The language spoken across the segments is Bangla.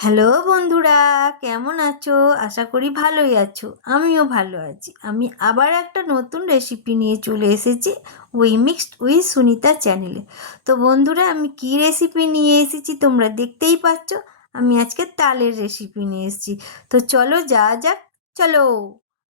হ্যালো বন্ধুরা, কেমন আছো? আশা করি ভালোই আছো। আমিও ভালো আছি। আমি আবার একটা নতুন রেসিপি নিয়ে চলে এসেছি উই মিক্সড উইথ সুনিতা চ্যানেলে। তো বন্ধুরা, আমি কি রেসিপি নিয়ে এসেছি তোমরা দেখতেই পাচ্ছ। আমি আজকে তালের রেসিপি নিয়ে এসেছি। তো চলো যাওয়া যাক। চলো,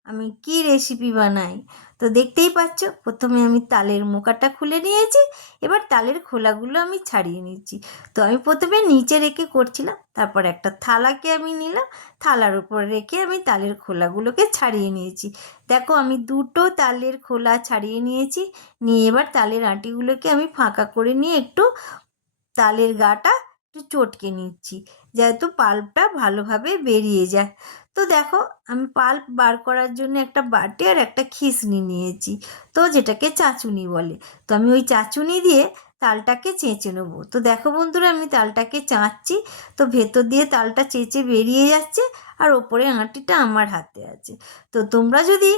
আমি কি রেসিপি বানাই তো দেখতেই পাচ্ছ। প্রথমে আমি তালের মোকাটা খুলে নিয়েছি। এবার তালের খোলাগুলো আমি ছাড়িয়ে নিচ্ছি। তো আমি প্রথমে নিচে রেখে করছিলাম, তারপর একটা থালাকে আমি নিলাম। থালার উপর রেখে আমি তালের খোলাগুলোকে ছাড়িয়ে নিয়েছি। দেখো, আমি দুটো তালের খোলা ছাড়িয়ে নিয়েছি। নিয়ে এবার তালের আঁটিগুলোকে আমি ফাঁকা করে নিয়ে একটু তালের গাটা একটু চটকে নিচ্ছি, যেহেতু পাল্পটা ভালোভাবে বেরিয়ে যায়। তো দেখো, আমি পাল্প বার করার জন্য একটা বাটি আর একটা খিসনি নিয়েছি, তো যেটাকে চাচুনি বলে। তো আমি ওই চাচুনি দিয়ে তালটাকে চেঁচে নেবো। তো দেখো বন্ধুরা, আমি তালটাকে চাঁচছি। তো ভেতর দিয়ে তালটা চেঁচে বেরিয়ে যাচ্ছে, আর ওপরে আঁটিটা আমার হাতে আছে। তো তোমরা যদি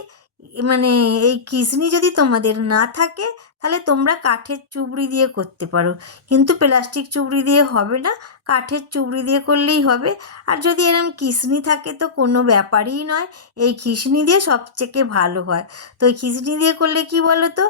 মানে এই খিসনি যদি তোমাদের না থাকে, তাহলে তোমরা কাঠের চুবড়ি দিয়ে করতে পারো, কিন্তু প্লাস্টিক চুবড়ি দিয়ে হবে না, কাঠের চুবড়ি দিয়ে করলেই হবে। আর যদি এরকম খিসনি থাকে তো কোনো ব্যাপারই নয়, এই খিসনি দিয়ে সবথেকে ভালো হয়। তো এই খিসনি দিয়ে করলে কি বলো তো,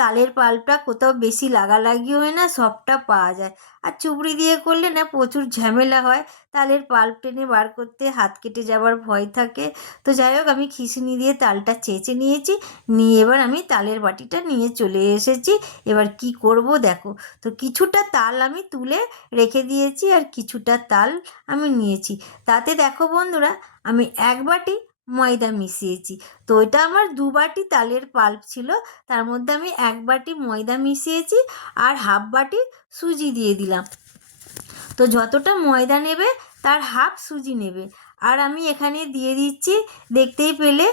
তালের পাল্পটা কোথাও বেশি লাগালাগি হয় না, সবটা পাওয়া যায়। আর চুবড়ি দিয়ে করলে না প্রচুর ঝামেলা হয়, তালের পাল্প টেনে বার করতে হাত কেটে যাওয়ার ভয় থাকে। তো যাই হোক, আমি খিসনি দিয়ে তালটা চেঁচে নিয়েছি। নিয়ে এবার আমি তালের বাটিটা নিয়ে চলে এসেছি। এবার কি করব দেখো। তো কিছুটা তাল আমি তুলে রেখে দিয়েছি, আর কিছুটা তাল আমি নিয়েছি। তাতে দেখো বন্ধুরা, আমি এক বাটি ময়দা মিশিয়েছি। তো এটা আমার দু বাটি তালের পাল্প ছিল, তার মধ্যে আমি এক বাটি ময়দা মিশিয়েছি, আর হাফ বাটি সুজি দিয়ে দিলাম। তো যতটা ময়দা নেবে তার হাফ সুজি নেবে। আর আমি এখানে দিয়ে দিচ্ছি, দেখতেই পেলে,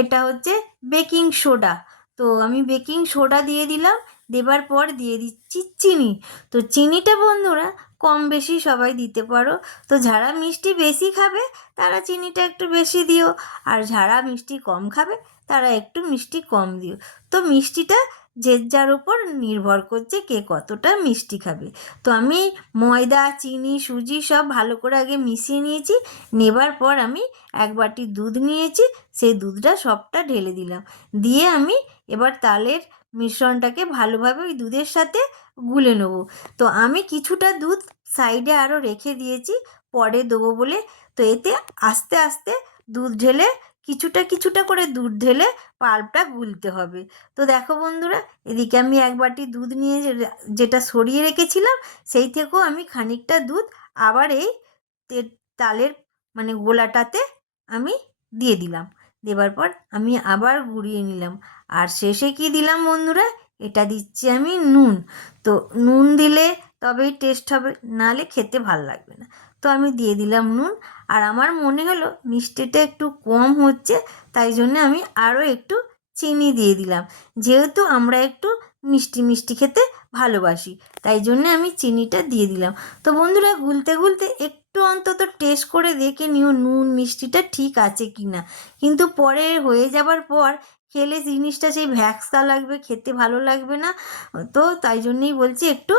এটা হচ্ছে বেকিং সোডা। তো আমি বেকিং সোডা দিয়ে দিলাম। দেবার পর দিয়ে দিচ্ছি চিনি। তো চিনিটা বন্ধুরা কম বেশি সবাই দিতে পারো। তো যারা মিষ্টি বেশি খাবে তারা চিনিটা একটু বেশি দিও, আর যারা মিষ্টি কম খাবে তারা একটু মিষ্টি কম দিও। তো মিষ্টিটা যে যার উপর নির্ভর করছে কে কতটা মিষ্টি খাবে। তো আমি ময়দা, চিনি, সুজি সব ভালো করে আগে মিশিয়ে নিয়েছি। নেবার পর আমি এক বাটি দুধ নিয়েছি, সেই দুধটা সবটা ঢেলে দিলাম। দিয়ে আমি এবার তালের মিশ্রণটাকে ভালোভাবে ওই দুধের সাথে গুলে নেব। তো আমি কিছুটা দুধ সাইডে আরও রেখে দিয়েছি, পরে দেবো বলে। তো এতে আস্তে আস্তে দুধ ঢেলে, কিছুটা কিছুটা করে দুধ ঢেলে পাল্পটা গুলতে হবে। তো দেখো বন্ধুরা, এদিকে আমি এক বাটি দুধ নিয়ে যেটা সরিয়ে রেখেছিলাম, সেই থেকেও আমি খানিকটা দুধ আবার এই তালের গোলাটাতে আমি দিয়ে দিলাম। দেবার পর আমি আবার গুঁড়িয়ে নিলাম। আর শেষে কি দিলাম বন্ধুরা, এটা দিচ্ছি আমি নুন। তো নুন দিলে তবেই টেস্ট হবে, নাহলে খেতে ভাল লাগবে না। তো আমি দিয়ে দিলাম নুন। আর আমার মনে হলো মিষ্টিটা একটু কম হচ্ছে, তাই জন্য আমি আরও একটু চিনি দিয়ে দিলাম। যেহেতু আমরা একটু মিষ্টি মিষ্টি খেতে ভালোবাসি, তাই জন্য আমি চিনিটা দিয়ে দিলাম। তো বন্ধুরা, গুলতে গুলতে একটু অন্তত টেস্ট করে দেখে নিও নুন মিষ্টিটা ঠিক আছে কি না। কিন্তু পরে হয়ে যাবার পর খেলে জিনিসটা সেই ভ্যাক্সা লাগবে, খেতে ভালো লাগবে না। তো তাই জন্যেই বলছি একটু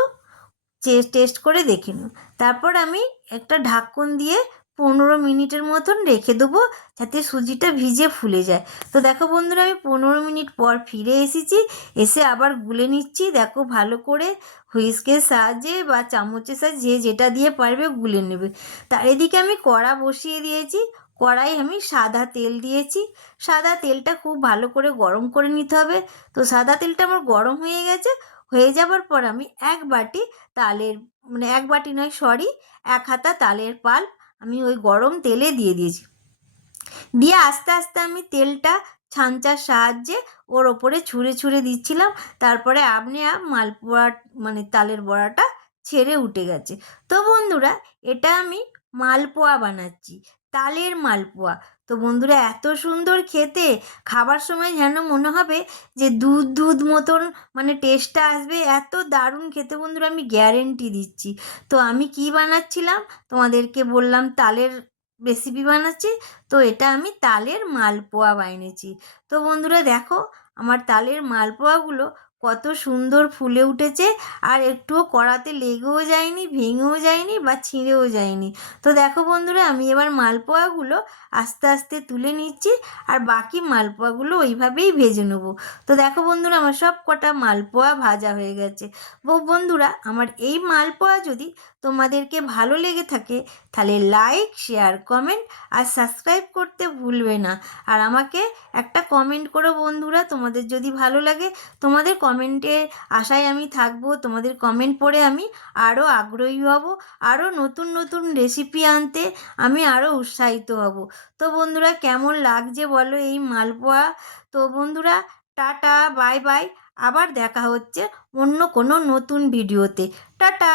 টেস্ট করে দেখে নিও। তারপর আমি একটা ঢাকন দিয়ে 15 মিনিটের মতন রেখে দেবো, যাতে সুজিটা ভিজে ফুলে যায়। তো দেখো বন্ধুরা, আমি 15 মিনিট পর ফিরে এসেছি। এসে আবার গুলে নিচ্ছি। দেখো ভালো করে হুইস্কের সাহায্যে বা চামচের সাহায্যে যে যেটা দিয়ে পারবে গুলে নেবে। তার এদিকে আমি কড়া বসিয়ে দিয়েছি। কড়াই আমি সাদা তেল দিয়েছি। সাদা তেলটা খুব ভালো করে গরম করে নিতে হবে। তো সাদা তেলটা আমার গরম হয়ে গেছে। হয়ে যাবার পর আমি এক বাটি তালের, এক বাটি নয় সরি, এক হাতা তালের পাল্প আমি ওই গরম তেলে দিয়ে দিয়েছি। দিয়ে আস্তে আস্তে আমি তেলটা ছাঁচার সাহায্যে ওর ওপরে ছুঁড়ে ছুঁড়ে দিচ্ছিলাম। তারপরে আপনি মালপোয়া তালের বড়াটা ছেড়ে উঠে গেছে। তো বন্ধুরা, এটা আমি মালপোয়া বানাচ্ছি, তালের মালপোয়া। তো বন্ধুরা, এত সুন্দর খেতে, খাবার সময় যেন মনে হবে যে দুধ দুধ মতন টেস্টটা আসবে। এত দারুণ খেতে বন্ধুরা, আমি গ্যারেন্টি দিচ্ছি। তো আমি কি বানাচ্ছিলাম তোমাদেরকে বললাম, তালের রেসিপি বানাচ্ছি। তো এটা আমি তালের মালপোয়া বানিয়েছি। তো বন্ধুরা দেখো, আমার তালের মালপোয়াগুলো কত সুন্দর ফুলে উঠেছে, আর একটুও কড়াতে লেগেও যায়নি, ভেঙেও যায়নি বা ছিঁড়েও যায়নি। তো দেখো বন্ধুরা, আমি এবার মালপোয়াগুলো আস্তে আস্তে তুলে নিচ্ছি, আর বাকি মালপোয়াগুলো ওইভাবেই ভেজে নেবো। তো দেখো বন্ধুরা, আমার সব কটা মালপোয়া ভাজা হয়ে গেছে। বন্ধুরা, আমার এই মালপোয়া যদি তোমাদেরকে ভালো লেগে থাকে, তাহলে লাইক, শেয়ার, কমেন্ট আর সাবস্ক্রাইব করতে ভুলবে না। আর আমাকে একটা কমেন্ট করো বন্ধুরা, তোমাদের যদি ভালো লাগে। তোমাদের কমেন্টে আশায় আমি থাকবো, তোমাদের কমেন্ট পড়ে আমি আরও আগ্রহী হব, আরও নতুন নতুন রেসিপি আনতে আমি আরও উৎসাহিত হব। তো বন্ধুরা, কেমন লাগছে বলো এই মালপোয়া? তো বন্ধুরা, টাটা, বাই বাই। আবার দেখা হচ্ছে অন্য কোনো নতুন ভিডিওতে। টাটা।